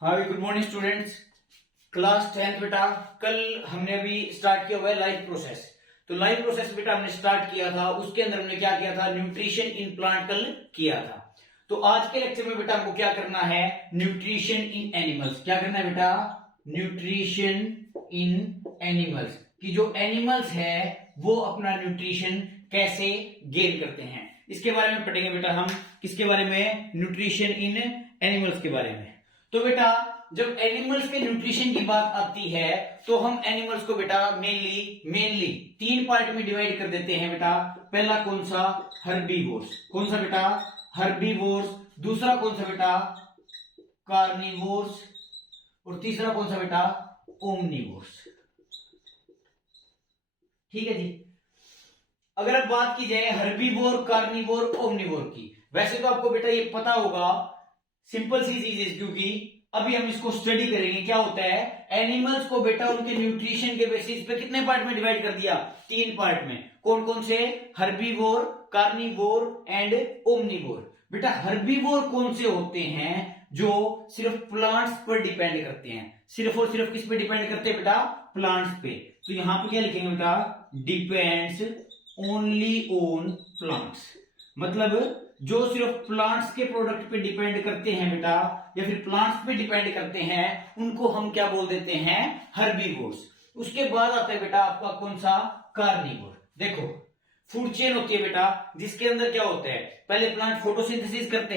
Hi good morning students. Class 10th बेटा, कल हमने अभी स्टार्ट किया हुआ है लाइफ प्रोसेस। तो लाइफ प्रोसेस बेटा हमने स्टार्ट किया था, उसके अंदर हमने क्या किया था, न्यूट्रिशन इन प्लांट कल किया था। तो आज के लेक्चर में बेटा हमको क्या करना है, न्यूट्रिशन इन एनिमल्स। क्या करना है बेटा, न्यूट्रिशन इन एनिमल्स की जो एनिमल्स है वो अपना न्यूट्रिशन कैसे गेन करते हैं, इसके बारे में पढ़ेंगे बेटा हम। किसके बारे में, न्यूट्रिशन इन एनिमल्स के बारे में। तो बेटा जब एनिमल्स के न्यूट्रिशन की बात आती है तो हम एनिमल्स को बेटा मेनली तीन पार्ट में डिवाइड कर देते हैं बेटा। पहला कौन सा, हर्बीवोर्स। कौन सा बेटा, हर्बीवोर्स। दूसरा कौन सा बेटा, कार्निवोर्स। और तीसरा कौन सा बेटा, ओमनिवोर्स। ठीक है जी। अगर अब बात की जाए हर्बीवोर, कार्निवोर, ओमनिवोर की, वैसे तो आपको बेटा ये पता होगा, सिंपल सी चीज है, क्योंकि अभी हम इसको स्टडी करेंगे। क्या होता है, एनिमल्स को बेटा उनके न्यूट्रिशन के बेसिस पे कितने पार्ट में डिवाइड कर दिया, तीन पार्ट में। कौन कौन से, हर्बीवोर, कार्निवोर एंड ओमनिवोर। बेटा हर्बीवोर कौन से होते हैं, जो सिर्फ प्लांट्स पर डिपेंड करते हैं। सिर्फ और सिर्फ किस पे डिपेंड करते हैं बेटा, प्लांट्स पे। तो यहां पे क्या लिखेंगे बेटा, डिपेंड्स ओनली ऑन प्लांट्स। मतलब जो सिर्फ प्लांट्स के प्रोडक्ट पे डिपेंड करते हैं बेटा, या फिर प्लांट्स पे डिपेंड करते हैं, उनको हम क्या बोल देते हैं, हर्बीवोर्स। उसके बाद आता है बेटा आपका कौन सा, कार्निवोर। देखो फूड चेन होती है बेटा, जिसके अंदर क्या होता है, पहले प्लांट फोटोसिंथेसिस करते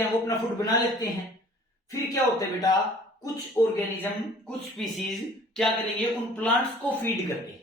हैं, वो अपना फूड बना लेते हैं। फिर क्या होता है बेटा, कुछ ऑर्गेनिज्म, कुछ स्पीसीज क्या करेंगे, उन प्लांट्स को फीड करके।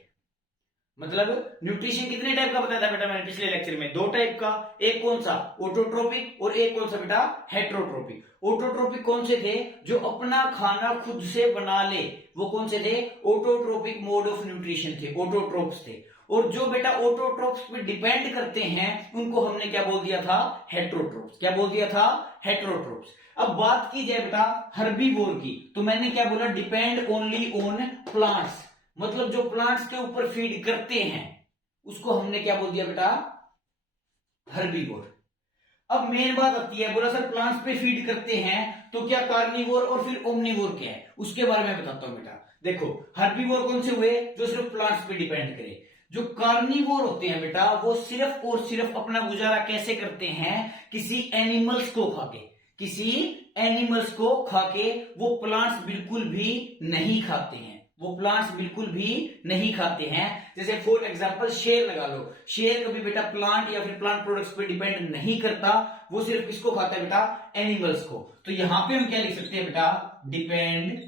मतलब न्यूट्रिशन कितने टाइप का बताया था बेटा मैंने पिछले लेक्चर में, दो टाइप का। एक कौन सा, ऑटोट्रोपिक, और एक कौन सा बेटा, हेट्रोट्रोपिक। ऑटोट्रोपिक कौन से थे, जो अपना खाना खुद से बना ले, वो कौन से थे, ऑटोट्रोपिक मोड ऑफ न्यूट्रिशन थे, ऑटोट्रोप्स थे। और जो बेटा ऑटोट्रोप्स पे डिपेंड करते हैं, उनको हमने क्या बोल दिया था, हेट्रोट्रोप्स। क्या बोल दिया था, हेट्रोट्रोप्स। अब बात की जाए बेटा हर्बीवोर की, तो मैंने क्या बोला, डिपेंड ओनली ऑन प्लांट्स। मतलब जो प्लांट्स के ऊपर फीड करते हैं उसको हमने क्या बोल दिया बेटा, हर्बीवोर। अब मेन बात आती है, बोला सर प्लांट्स पे फीड करते हैं, तो क्या कार्निवोर और फिर ओमनिवोर क्या है, उसके बारे में बताता हूं बेटा। देखो हर्बीवोर कौन से हुए, जो सिर्फ प्लांट्स पे डिपेंड करे। जो कार्निवोर होते हैं बेटा, वो सिर्फ और सिर्फ अपना गुजारा कैसे करते हैं, किसी एनिमल्स को खाके। किसी एनिमल्स को खाके वो प्लांट्स बिल्कुल भी नहीं खाते हैं, वो प्लांट्स बिल्कुल भी नहीं खाते हैं। जैसे फॉर एग्जांपल शेर लगा लो, शेर कभी बेटा प्लांट या फिर प्लांट प्रोडक्ट्स पे डिपेंड नहीं करता, वो सिर्फ किसको खाता है बेटा, एनिमल्स को। तो यहां पे हम क्या लिख सकते हैं बेटा, depend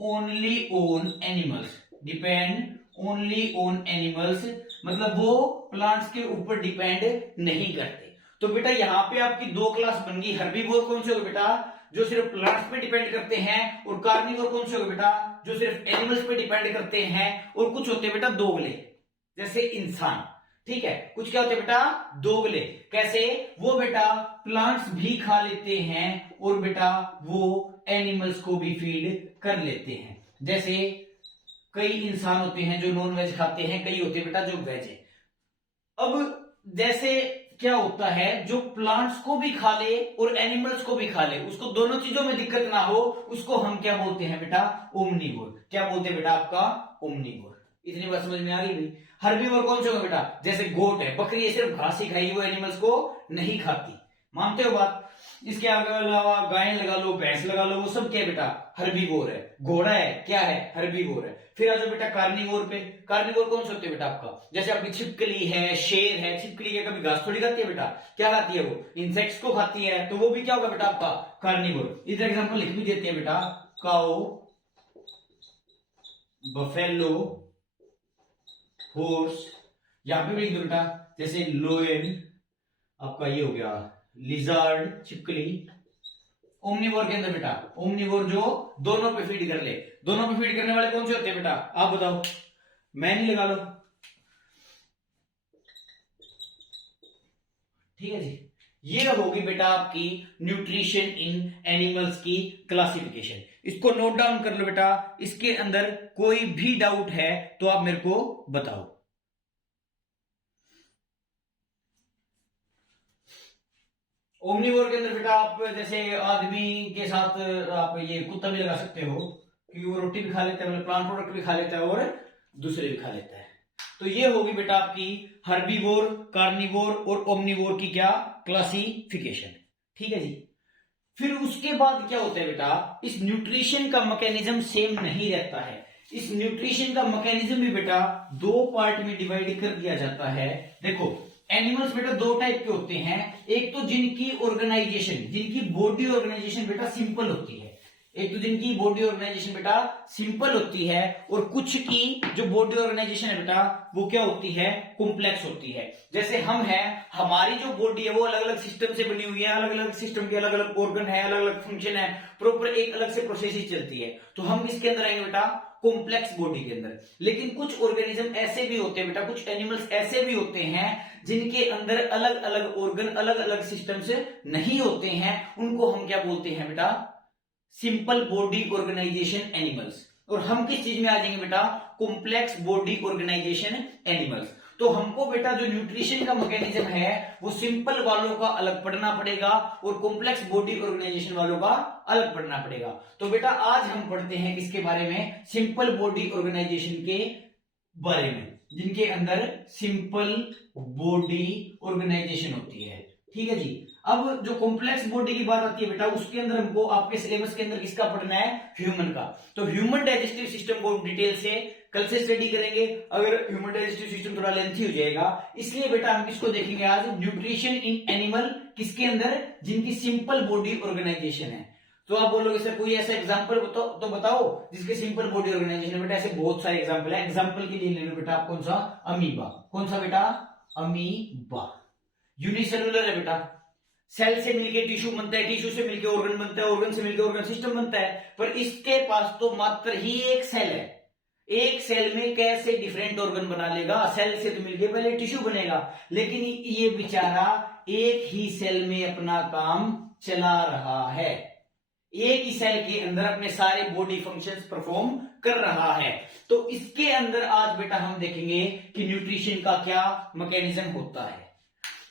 only on animals. Depend only on animals, मतलब वो प्लांट्स के ऊपर डिपेंड नहीं करते। तो बेटा यहां पे आपकी दो क्लास बन गई। हर्बीवोर कौन से हो बेटा, जो सिर्फ प्लांट्स पे डिपेंड करते हैं, और कार्निवोर कौन से हो बेटा, जो सिर्फ एनिमल्स पे डिपेंड करते हैं। और कुछ होते हैं बेटा दोगले, जैसे इंसान। ठीक है, कुछ क्या होते हैं बेटा, दोगले। कैसे, वो बेटा प्लांट्स भी खा लेते हैं, और बेटा वो एनिमल्स को भी फीड कर लेते हैं। जैसे कई इंसान होते हैं जो नॉन वेज खाते हैं, कई होते हैं बेटा जो वेज है। अब जैसे क्या होता है, जो प्लांट्स को भी खा ले और एनिमल्स को भी खा ले, उसको दोनों चीजों में दिक्कत ना हो, उसको हम क्या बोलते हैं बेटा, ओमनिवोर। क्या बोलते हैं बेटा आपका, ओमनिवोर। इतनी बात समझ में आ रही भाई। हर्बीवोर कौन से होगा बेटा, जैसे गोट है, बकरी है, सिर्फ घास ही खाई, वो एनिमल्स को नहीं खाती। मानते हो बात। इसके अलावा गाय लगा लो, भैंस लगा लो, वो सब क्या है बेटा, हर्बीवोर है। घोड़ा है, क्या है, हर्बीवोर है। फिर आ जाओ बेटा कार्निवोर पे। कार्निवोर कौन से होते हैं बेटा आपका, जैसे आपकी छिपकली है, शेर है। छिपकली क्या कभी घास थोड़ी खाती है बेटा, क्या खाती है, वो इंसेक्ट्स को खाती है, तो वो भी क्या होगा बेटा आपका, कार्निवोर। इधर एग्जांपल लिख भी देते हैं बेटा, काऊ, बफेलो, हॉर्स। यहां पे भी लिख दो बेटा, जैसे लोयन, आपका ये हो गया लिजर्ड, छिपकली। ओमनिवोर के अंदर बेटा, ओमनिवोर जो दोनों पे फीड कर ले। दोनों पे फीड करने वाले कौन से होते हैं बेटा, आप बताओ, मैं नहीं लगा लो। ठीक है जी। ये होगी बेटा आपकी न्यूट्रिशन इन एनिमल्स की क्लासिफिकेशन। इसको नोट डाउन कर लो बेटा। इसके अंदर कोई भी डाउट है तो आप मेरे को बताओ। ओमनीवोर के अंदर बेटा आप जैसे आदमी के साथ आप ये कुत्ता भी लगा सकते हो, क्योंकि वो रोटी भी खा लेता है, मतलब प्लांट प्रोडक्ट भी खा लेता है और दूसरे भी खा लेता है। तो ये होगी बेटा आपकी हर्बीवोर, कार्निवोर और ओमनीवोर की क्या क्लासिफिकेशन। ठीक है जी। फिर उसके बाद क्या होता है बेटा, इस न्यूट्रिशन का मैकेनिज्म सेम नहीं रहता है। इस न्यूट्रिशन का मैकेनिज्म भी बेटा दो पार्ट में डिवाइड कर दिया जाता है। देखो एनिमल्स बेटा दो टाइप के होते हैं, एक तो जिनकी ऑर्गेनाइजेशन, जिनकी बॉडी ऑर्गेनाइजेशन बेटा सिंपल होती है, एक तो जिनकी बॉडी ऑर्गेनाइजेशन बेटा सिंपल होती है, और कुछ की जो बॉडी ऑर्गेनाइजेशन है बेटा वो क्या होती है, कॉम्प्लेक्स होती है। जैसे हम हैं, हमारी जो बॉडी है वो अलग अलग सिस्टम से बनी हुई है, अलग अलग सिस्टम के अलग अलग ऑर्गन है, अलग अलग फंक्शन है, प्रॉपर एक अलग से प्रोसेस चलती है। तो हम किसके अंदर आएंगे बेटा, कॉम्प्लेक्स बॉडी के अंदर। लेकिन कुछ ऑर्गेनिज्म ऐसे भी होते हैं बेटा, कुछ एनिमल्स ऐसे भी होते हैं जिनके अंदर अलग अलग ऑर्गन, अलग अलग सिस्टम से नहीं होते हैं, उनको हम क्या बोलते हैं बेटा, सिंपल बॉडी ऑर्गेनाइजेशन एनिमल्स। और हम किस चीज में आ जाएंगे बेटा, कॉम्प्लेक्स बॉडी ऑर्गेनाइजेशन एनिमल्स। तो हमको बेटा जो न्यूट्रिशन का मैकेनिज्म है वो सिंपल वालों का अलग पढ़ना पड़ेगा और कॉम्प्लेक्स बॉडी ऑर्गेनाइजेशन वालों का अलग पढ़ना पड़ेगा। तो बेटा आज हम पढ़ते हैं किसके बारे में, सिंपल बॉडी ऑर्गेनाइजेशन के बारे में, जिनके अंदर सिंपल बॉडी ऑर्गेनाइजेशन होती है। ठीक है जी। अब जो कॉम्प्लेक्स बॉडी की बात आती है बेटा, उसके अंदर हमको आपके सिलेबस के अंदर किसका पढ़ना है, ह्यूमन का। तो ह्यूमन डाइजेस्टिव सिस्टम को डिटेल से कल से स्टडी करेंगे। अगर ह्यूमन डाइजेस्टिव सिस्टम थोड़ा लेंथी हो जाएगा, इसलिए बेटा हम किसको देखेंगे आज, न्यूट्रिशन इन एनिमल, किसके अंदर, जिनकी सिंपल बॉडी ऑर्गेनाइजेशन है। तो आप बोलोगे सर कोई ऐसा एग्जांपल तो बताओ जिसके सिंपल बॉडी ऑर्गेनाइजेशन है। बेटा ऐसे बहुत सारे एग्जांपल है। एग्जांपल के लिए ले लो बेटा आप कौन सा, अमीबा। कौन सा बेटा, अमीबा। यूनिसेलुलर है बेटा, सेल से मिलके टिश्यू बनता है, टिश्यू से मिलके ऑर्गन बनता है, ऑर्गन से मिलके ऑर्गन सिस्टम बनता है। पर इसके पास तो मात्र ही एक सेल है, एक सेल में कैसे डिफरेंट ऑर्गन बना लेगा, सेल से तो मिलके पहले टिश्यू बनेगा। लेकिन ये बेचारा एक ही सेल में अपना काम चला रहा है, एक ही सेल के अंदर अपने सारे बॉडी फंक्शंस परफॉर्म कर रहा है। तो इसके अंदर आज बेटा हम देखेंगे कि न्यूट्रिशन का क्या मैकेनिज्म होता है।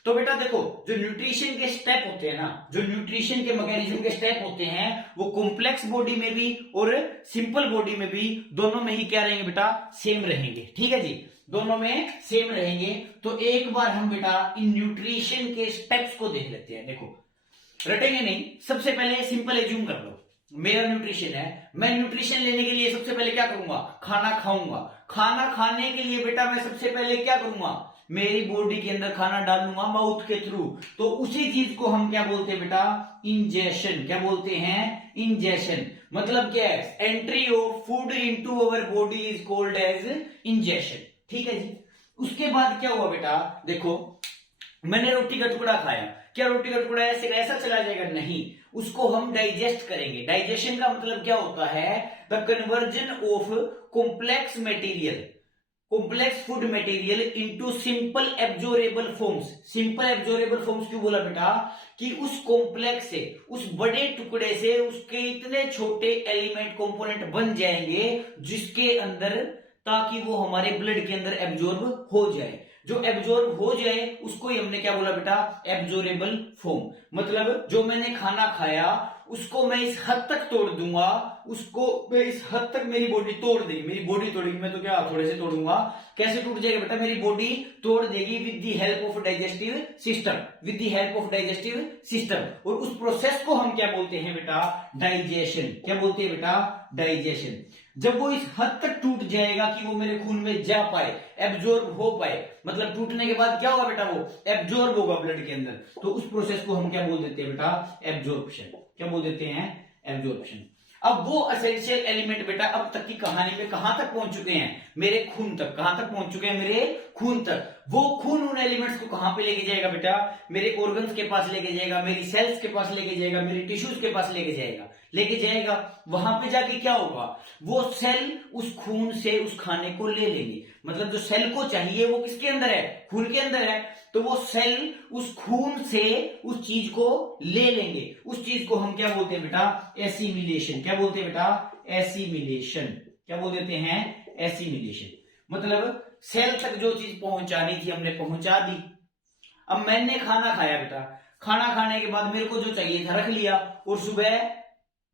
तो बेटा देखो जो न्यूट्रिशन के स्टेप होते हैं ना, जो न्यूट्रिशन के मैकेनिज्म के स्टेप होते हैं वो कॉम्प्लेक्स बॉडी में भी और सिंपल बॉडी में भी, दोनों में ही क्या रहेंगे बेटा, सेम रहेंगे। ठीक है जी, दोनों में सेम रहेंगे। तो एक बार हम बेटा इन न्यूट्रिशन के स्टेप्स को देख लेते हैं। देखो रटेंगे नहीं, सबसे पहले सिंपल एज्यूम कर लो मेरा न्यूट्रिशन है, मैं न्यूट्रिशन लेने के लिए सबसे पहले क्या करूंगा, खाना खाऊंगा। खाना खाने के लिए बेटा मैं सबसे पहले क्या करूंगा, मेरी बॉडी के अंदर खाना डालूंगा माउथ के थ्रू। तो उसी चीज को हम क्या बोलते हैं बेटा, इंजेशन। क्या बोलते हैं, इंजेशन। मतलब क्या है, entry of food into our body is called as ingestion. ठीक है जी। उसके बाद क्या हुआ बेटा, देखो मैंने रोटी का टुकड़ा खाया, क्या रोटी का टुकड़ा ऐसे ऐसा चला जाएगा, नहीं, उसको हम डाइजेस्ट करेंगे। डाइजेशन का मतलब क्या होता है, the conversion of complex material, complex food material into simple absorbable forms. Simple absorbable forms क्यों बोला बेटा, कि उस कॉम्प्लेक्स से, उस बड़े टुकड़े से उसके इतने छोटे एलिमेंट कंपोनेंट बन जाएंगे जिसके अंदर, ताकि वो हमारे ब्लड के अंदर एब्जॉर्ब हो जाए। जो एब्जॉर्ब हो जाए उसको ही हमने क्या बोला बेटा, एब्जॉर्बेबल फॉर्म। मतलब जो मैंने खाना खाया उसको मैं इस हद तक तोड़ दूंगा, उसको मैं इस हद तक मेरी बॉडी तोड़ देगी, मेरी बॉडी तोड़ेगी, मैं तो क्या थोड़े से तोड़ूंगा। कैसे टूट जाएगा बेटा, मेरी बॉडी तोड़ देगी with the help of digestive system, with the help of digestive system. और उस प्रोसेस को हम क्या बोलते हैं बेटा, डाइजेशन। क्या बोलते हैं बेटा, डाइजेशन। जब वो इस हद तक टूट जाएगा कि वो मेरे खून में जा पाए, एब्जॉर्ब हो पाए, मतलब टूटने के बाद क्या होगा बेटा, वो एब्जॉर्ब होगा ब्लड के अंदर, तो उस प्रोसेस को हम क्या बोल देते हैं बेटा, एब्जॉर्प्शन। क्या बोल देते हैं, एब्जॉर्प्शन। अब वो एसेंशियल एलिमेंट बेटा अब तक की कहानी में कहां तक पहुंच चुके हैं, मेरे खून तक। कहां तक पहुंच चुके हैं, मेरे खून तक। वो खून उन एलिमेंट्स को कहां पे लेके जाएगा बेटा, मेरे ऑर्गन्स के पास लेके जाएगा, मेरी सेल्स के पास लेके जाएगा, मेरी टिश्यूज के पास लेके जाएगा। वहां पे जाके क्या होगा, वो सेल उस खून से उस खाने को ले लेंगे। मतलब जो सेल को चाहिए वो किसके अंदर है, खून के अंदर है। तो वो सेल उस खून से उस चीज को ले लेंगे। उस चीज को हम क्या बोलते हैं बेटा, एसिमिलेशन। क्या बोलते हैं बेटा, एसिमिलेशन। क्या बोल देते हैं, एसिमिलेशन। मतलब सेल तक जो चीज पहुंचानी थी हमने पहुंचा दी। अब मैंने खाना खाया बेटा, खाना खाने के बाद मेरे को जो चाहिए था रख लिया, और सुबह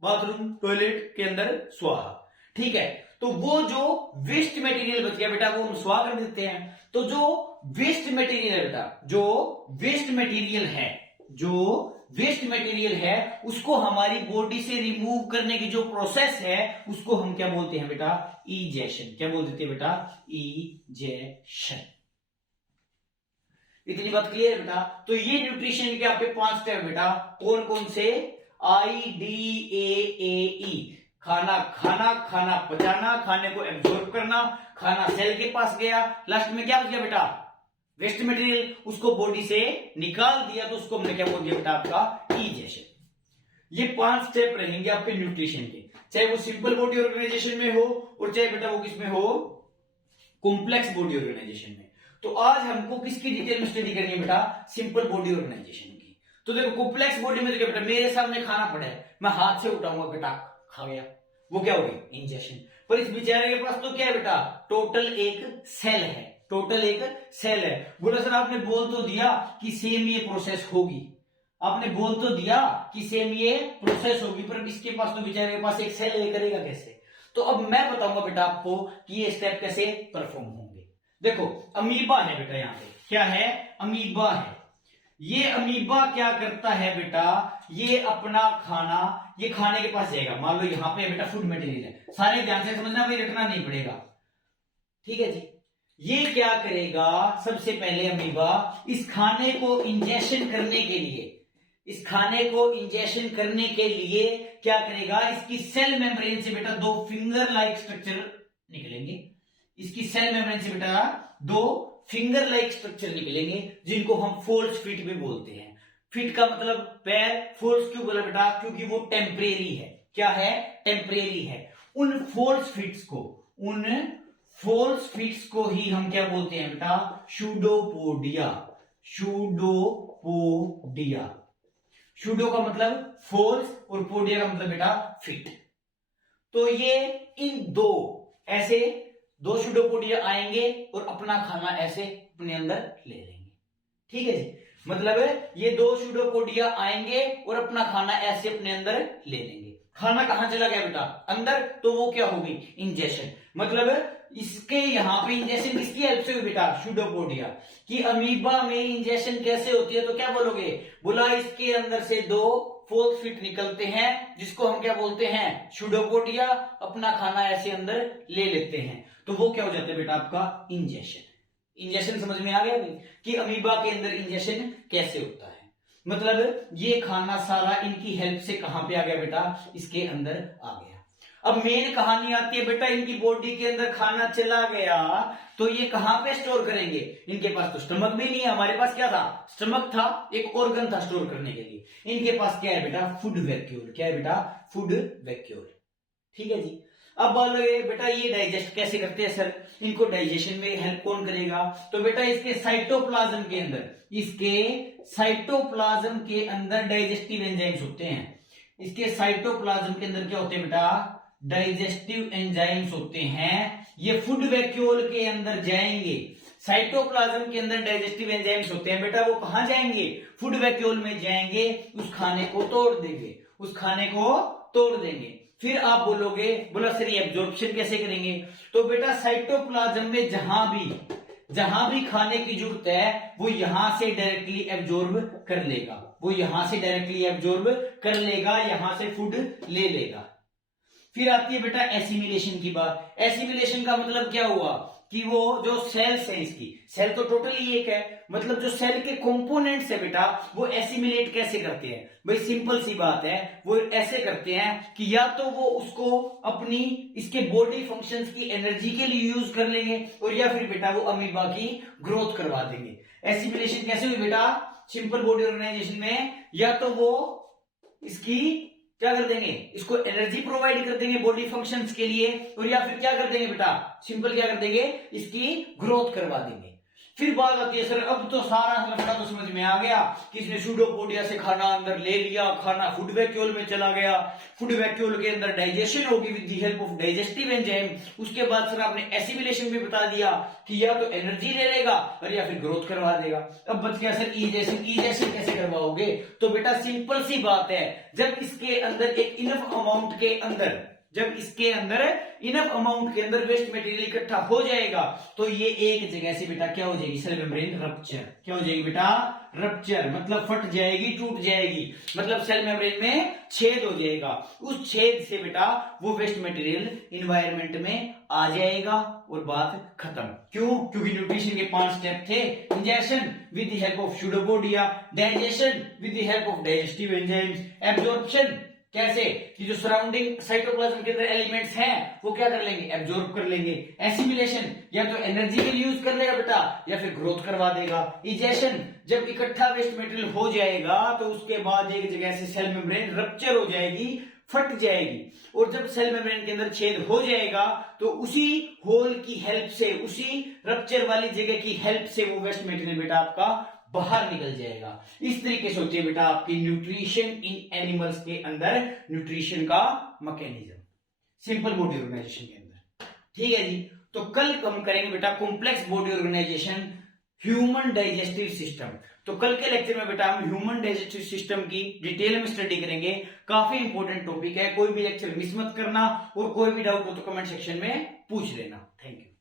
बाथरूम टॉयलेट के अंदर स्वाहा। ठीक है, तो वो जो वेस्ट मटेरियल बच गया बेटा वो हम स्वाहा कर देते हैं। तो जो वेस्ट मटेरियल है बेटा, जो वेस्ट मटेरियल है उसको हमारी बॉडी से रिमूव करने की जो प्रोसेस है उसको हम क्या बोलते हैं बेटा, इजेशन। क्या बोल देते हैं बेटा, इजेशन। इतनी बात क्लियर है बेटा। तो ये न्यूट्रिशन के आपके 5 स्टेप बेटा, कौन कौन से, IDAAE, खाना खाना, खाना पचाना, खाने को एब्जॉर्ब करना, खाना सेल के पास गया, लास्ट में क्या बच गया बेटा, वेस्ट मटेरियल, उसको बॉडी से निकाल दिया, तो उसको हमने क्या बोल दिया बेटा, आपका इजेशन। ये 5 स्टेप रहेंगे आपके न्यूट्रिशन के, चाहे वो सिंपल बॉडी ऑर्गेनाइजेशन में हो और चाहे बेटा वो किसमें हो, कॉम्प्लेक्स बॉडी ऑर्गेनाइजेशन में। तो आज हमको किसकी डिटेल में स्टडी करनी है बेटा, सिंपल बॉडी ऑर्गेनाइजेशन की। तो देखो कॉम्प्लेक्स बॉडी में तो क्या बेटा, मेरे सामने खाना पड़ा है, मैं हाथ से उठाऊंगा बेटा, खा गया, वो क्या हो गई, इंजेक्शन। पर इस बेचारे के पास तो क्या है बेटा, टोटल एक सेल है, टोटल एक सेल है। बोला सर आपने बोल तो दिया कि सेम ये प्रोसेस होगी, आपने बोल तो दिया कि सेम ये प्रोसेस होगी, पर इसके पास तो बेचारे के पास एक सेल है, करेगा कैसे। तो अब मैं बताऊंगा बेटा आपको कि ये स्टेप कैसे परफॉर्म होंगे। देखो अमीबा है बेटा, यहां पे क्या है, अमीबा है। ये अमीबा क्या करता है बेटा, ये अपना खाना, ये खाने के पास जाएगा, मान लो यहां पे बेटा फूड मटेरियल है, सारे ध्यान से समझना भाई, रटना नहीं पड़ेगा, ठीक है जी। ये क्या करेगा, सबसे पहले अमीबा इस खाने को इंजेक्शन करने के लिए, इस खाने को इंजेक्शन करने के लिए क्या करेगा, इसकी सेल मेम्ब्रेन से बेटा 2 फिंगर लाइक स्ट्रक्चर निकलेंगे, इसकी सेल मेम्ब्रेन से बेटा 2 फिंगर लाइक स्ट्रक्चर निकलेंगे, जिनको हम फोल्स फीट भी बोलते हैं। फीट का मतलब पैर, फोल्स क्यों बोला बेटा, क्योंकि वो टेम्परेरी है, क्या है, टेम्परेरी है। उन फोल्स फीट्स को ही हम क्या बोलते हैं बेटा, शूडोपोडिया। शूडोपोडिया, शूडो का मतलब फोल्स और पोडिया का मतलब बेटा फीट। तो ये इन 2 ऐसे 2 शूडोपोडिया आएंगे और अपना खाना ऐसे अपने अंदर ले लेंगे, ठीक है जी। मतलब ये 2 शूडोपोडिया आएंगे और अपना खाना ऐसे अपने अंदर ले लेंगे। खाना कहां चला गया बेटा, अंदर, तो वो क्या होगी, इंजेक्शन। मतलब इसके यहां पे इंजेक्शन किसकी हेल्प से हुई बेटा, शूडोपोडिया की। अमीबा में इंजेक्शन कैसे होती है, तो क्या बोलोगे, बोला इसके अंदर से 2 फोल्स फीट निकलते हैं, जिसको हम क्या बोलते हैं, शूडोपोडिया, अपना खाना ऐसे अंदर ले लेते हैं, तो वो क्या हो जाता है बेटा, आपका इंजेक्शन। इंजेक्शन समझ में आ गया भाई कि अमीबा के अंदर इंजेक्शन कैसे होता है। मतलब ये खाना सारा इनकी हेल्प से कहां पे आ गया बेटा, इसके अंदर आ गया। अब मेन कहानी आती है बेटा, इनकी बॉडी के अंदर खाना चला गया तो ये कहां पे स्टोर करेंगे, इनके पास तो स्टमक भी नहीं है, हमारे पास क्या था, स्टमक था, एक ऑर्गन था स्टोर करने के लिए। इनके पास क्या है बेटा, फूड वैक्यूल। क्या है बेटा, फूड वैक्यूल, ठीक है जी। अब बोलोगे बेटा ये डाइजेस्ट कैसे करते हैं सर, इनको डाइजेशन में हेल्प कौन करेगा, तो बेटा इसके साइटोप्लाज्म के अंदर, इसके साइटोप्लाज्म के अंदर डाइजेस्टिव एंजाइम्स होते हैं। इसके साइटोप्लाज्म के अंदर क्या होते हैं बेटा, डाइजेस्टिव एंजाइम्स होते हैं। ये फूड वैक्यूल के अंदर जाएंगे, साइटोप्लाज्म के अंदर डाइजेस्टिव एंजाइम्स होते हैं बेटा, वो कहां जाएंगे, फूड वैक्यूल में जाएंगे, उस खाने को तोड़ देंगे, उस खाने को तोड़ देंगे। फिर आप बोलोगे, बोला सर ये एब्जॉर्प्शन कैसे करेंगे, तो बेटा साइटोप्लाज्म में जहां भी खाने की जरूरत है वो यहां से डायरेक्टली एब्जॉर्ब कर लेगा, वो यहां से डायरेक्टली एब्जॉर्ब कर लेगा, यहां से फूड ले लेगा। फिर आती है बेटा एसिमिलेशन की बात। एसिमिलेशन का मतलब क्या हुआ कि वो जो सेल्स है, इसकी सेल तो टोटली एक है, मतलब जो सेल के कंपोनेंट्स है बेटा वो एसिमिलेट कैसे करते हैं, भाई सिंपल सी बात है, वो ऐसे करते हैं कि या तो वो उसको अपनी इसके बॉडी फंक्शंस की एनर्जी के लिए यूज कर लेंगे, और या फिर बेटा वो अमीबा की ग्रोथ करवा देंगे। एसिमिलेशन कैसे हुई बेटा, सिंपल बॉडी ऑर्गेनाइजेशन में या तो वो इसकी क्या कर देंगे, इसको एनर्जी प्रोवाइड कर देंगे बॉडी फंक्शंस के लिए, और या फिर क्या कर देंगे बेटा, सिंपल क्या कर देंगे, इसकी ग्रोथ करवा देंगे। फिर बात आती है सर अब तो सारा लफड़ा तो समझ में आ गया कि इसने सूडोपोडिया से खाना अंदर ले लिया, खाना फूड वैक्यूल में चला गया, फूड वैक्यूल के अंदर डाइजेशन होगी with the help of digestive enzyme. उसके बाद सर आपने एसिमिलेशन भी बता दिया कि या तो एनर्जी ले लेगा और या फिर ग्रोथ करवा देगा। अब बच गया सर इजेशन कैसे करवाओगे? तो बेटा सिंपल सी बात है, जब इसके अंदर एक इनफ अमाउंट के अंदर इनफ अमाउंट के अंदर वेस्ट मटेरियल इकट्ठा हो जाएगा तो ये एक जगह से बेटा क्या हो जाएगी? Cell membrane rupture. क्या हो जाएगी बेटा? रप्चर, मतलब फट जाएगी, टूट जाएगी, मतलब सेल मेम्ब्रेन में छेद हो जाएगा। उस छेद से बेटा वो वेस्ट मटेरियल इन्वायरमेंट में आ जाएगा और बात खत्म। क्यों? क्योंकि न्यूट्रिशन के 5 स्टेप थे। Injection with the help of pseudopodia, digestion with the help of digestive enzymes, absorption कैसे कि जो सराउंडिंग साइटोप्लाज्म के अंदर एलिमेंट्स हैं वो क्या कर लेंगे? एब्जॉर्ब कर लेंगे। एसिमिलेशन या तो एनर्जी के लिए यूज कर लेगा बेटा या फिर ग्रोथ करवा देगा। इजेशन जब इकट्ठा वेस्ट मटेरियल हो जाएगा तो उसके बाद एक जगह से सेल मेम्ब्रेन रप्चर हो जाएगी, फट जाएगी, और जब सेल मेम्ब्रेन के अंदर छेद हो जाएगा तो उसी होल की हेल्प से, उसी रप्चर वाली जगह की हेल्प से वो वेस्ट मटेरियल बेटा आपका बाहर निकल जाएगा। इस तरीके से होती है बेटा आपकी न्यूट्रिशन इन एनिमल्स के अंदर न्यूट्रिशन का मैकेनिज्म, सिंपल बॉडी ऑर्गेनाइजेशन के अंदर। ठीक है जी, तो कल हम करेंगे बेटा complex body organisation, human digestive system. तो कल के लेक्चर में बेटा हम ह्यूमन डाइजेस्टिव सिस्टम की डिटेल में स्टडी करेंगे। काफी इंपॉर्टेंट टॉपिक है, कोई भी लेक्चर मिस मत करना और कोई भी डाउट हो तो कमेंट सेक्शन में पूछ लेना। Thank you.